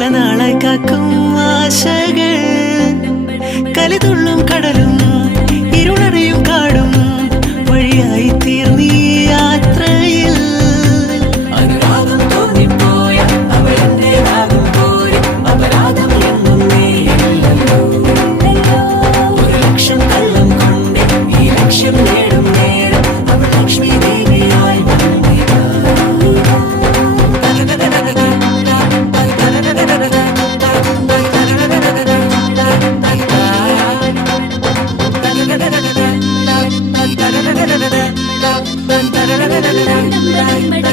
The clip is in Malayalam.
പല നാളായി കാക്കും ആശകൾ കലിതുള്ളും കടലും ഇരുളറിയും കാടും വഴിയായി തീർന്നീ യാത്രയിൽ അനുരാഗം തോന്നിപ്പോയ അവളെന്റേതാകും പോലെ അപരാധം എന്നും നീയില്ലല്ലോ ഒരു ലക്ഷം കള്ളം കൊണ്ട് ഈ ലക്ഷ്യം നേടും നേരം അവൾ ലക്ഷ്മി ദേവിയായി വന്നിതാ Bye.